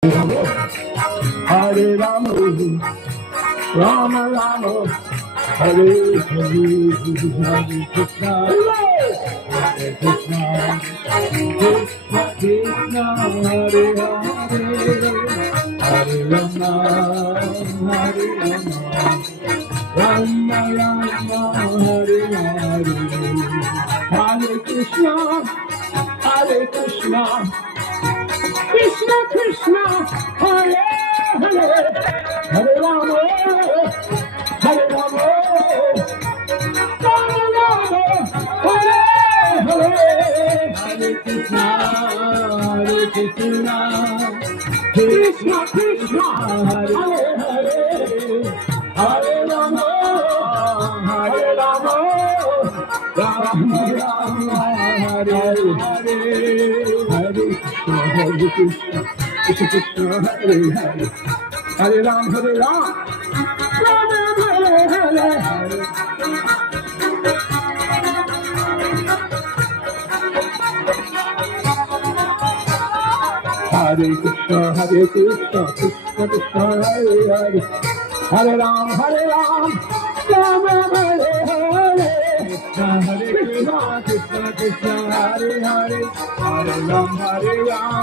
Hare Rama, Rama Rama, Hare Hare, Hare Krishna, Hare Krishna, Krishna Krishna, Hare Hare, Hare Rama, Hare Rama, Rama Rama, Hare Hare, Hare Krishna, Hare Krishna. Krishna Krishna, Hare Hare, Hare Rama, Hare Rama, Rama Rama, Hare Hare, Hare Krishna, Krishna Krishna, Hare Hare, Hare Rama, Hare Rama, Rama Rama, Hare Hare, Hare Krishna, Krishna Krishna, Hare Hare, Hare Ram, Hare Ram, Ram Ram, Hare Hare, Hare Krishna, Krishna Krishna, Hare Hare, Hare Ram, Ram Ram, Hare Hare, Hare Krishna, Krishna Krishna, Hare Hare, Hare Ram,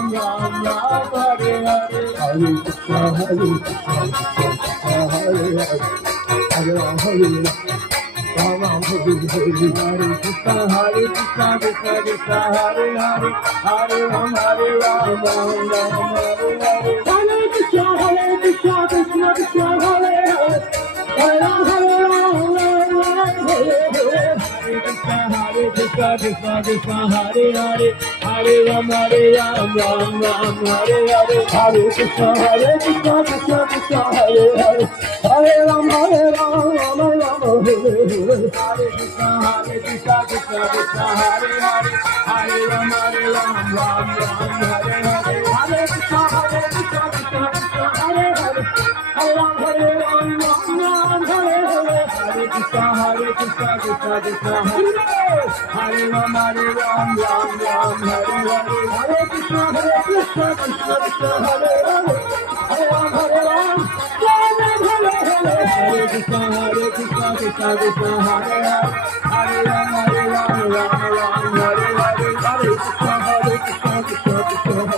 Ram Ram, Hare Hare, Hare Krishna, Krishna Hare Hare, Hare Ram, Hare Ram, Ram Hare Hare, Hare Krishna, Krishna Krishna, Hare Hare, Hare Ram, Ram Ram, Hare Hare, Hare Krishna, Krishna Krishna, Hare Hare, Hare Ram, Ram Hare Hare, Hare Krishna, Krishna Krishna, Hare Hare, Hare Ram, Ram Hare Hare, Hare Krishna, Krishna Krishna, Hare Hare, Hare Ram, Ram Hare Hare, Hare Krishna, Krishna Krishna, Hare Hare, Hare Ram, Ram Hare Hare, Hare Krishna, Krishna Krishna, Hare Hare, Hare Ram, Ram Hare Hare, Hare Krishna, Krishna Krishna, Hare Hare, Hare Ram, Ram Hare Hare, Hare Krishna, Krishna Krishna, Hare Hare, Hare Ram, Ram Hare Hare, Hare Krishna, Krishna Krishna, Hare Hare, Hare Ram, Ram Hare Hare, Hare Krishna, Krishna Krishna, Hare Hare, Hare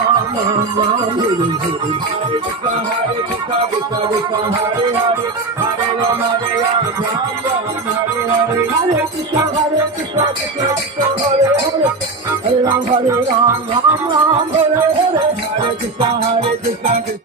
Ram, Ram Hare Hare, Hare Krishna, Krishna Krishna, Hare Hare, Hare Ram, Ram Hare Hare, Hare Krishna, Krishna Krishna, Hare Hare, Hare Ram, Ram Hare Hare, Hare Krishna, Krishna Krishna.